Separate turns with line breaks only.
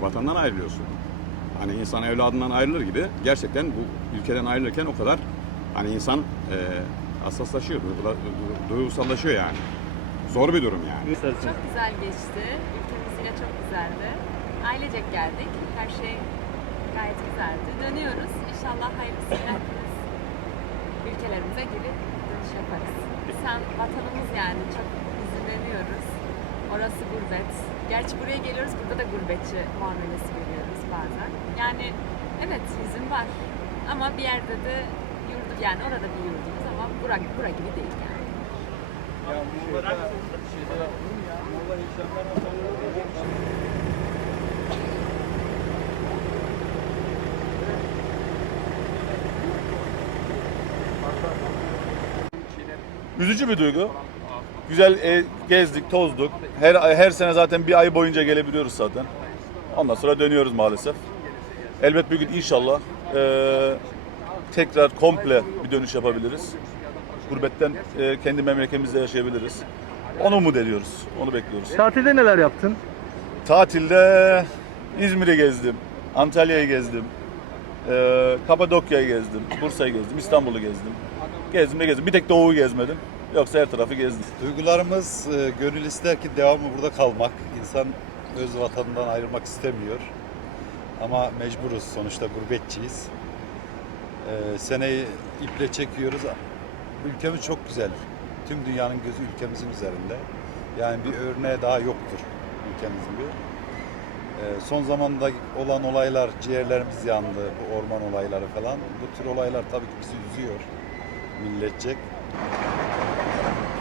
vatandan ayrılıyorsun. Hani insan evladından ayrılır gibi gerçekten bu ülkeden ayrılırken o kadar hani insan e, hassaslaşıyor, duygula- du- duygusallaşıyor yani. Zor bir durum yani.
Çok güzel geçti. Ülkemiz yine çok güzeldi. Ailecek geldik. Her şey gayet güzeldi. Dönüyoruz. İnşallah hayırlısıyla hepimiz ülkelerimize geri dönüş yaparız. Sen vatanımız yani çok üzüleniyoruz. Orası gurbet. Gerçi buraya geliyoruz, burada da gurbetçi muamelesi görüyoruz bazen. Yani evet hüzün var. Ama bir yerde de yurdu, yani orada bir yurdumuz ama bura, bura gibi değil yani.
Üzücü bir duygu. Güzel e, gezdik, tozduk. Her her sene zaten bir ay boyunca gelebiliyoruz zaten. Ondan sonra dönüyoruz maalesef. Elbet bir gün inşallah e, tekrar komple bir dönüş yapabiliriz. Gurbetten e, kendi memleketimizde yaşayabiliriz. Onu umut ediyoruz, onu bekliyoruz.
Tatilde neler yaptın?
Tatilde İzmir'i gezdim, Antalya'yı gezdim, e, Kapadokya'yı gezdim, Bursa'yı gezdim, İstanbul'u gezdim. Gezdim de gezdim. Bir tek Doğu'yu gezmedim. Yoksa her tarafı gezdim.
Duygularımız e, gönül ister ki devamlı burada kalmak. İnsan öz vatanından ayrılmak istemiyor. Ama mecburuz sonuçta gurbetçiyiz. E, seneyi iple çekiyoruz. Ülkemiz çok güzel. Tüm dünyanın gözü ülkemizin üzerinde. Yani bir örneğe daha yoktur ülkemiz gibi. E, son zamanda olan olaylar, ciğerlerimiz yandı, bu orman olayları falan. Bu tür olaylar tabii ki bizi üzüyor milletçek. 何?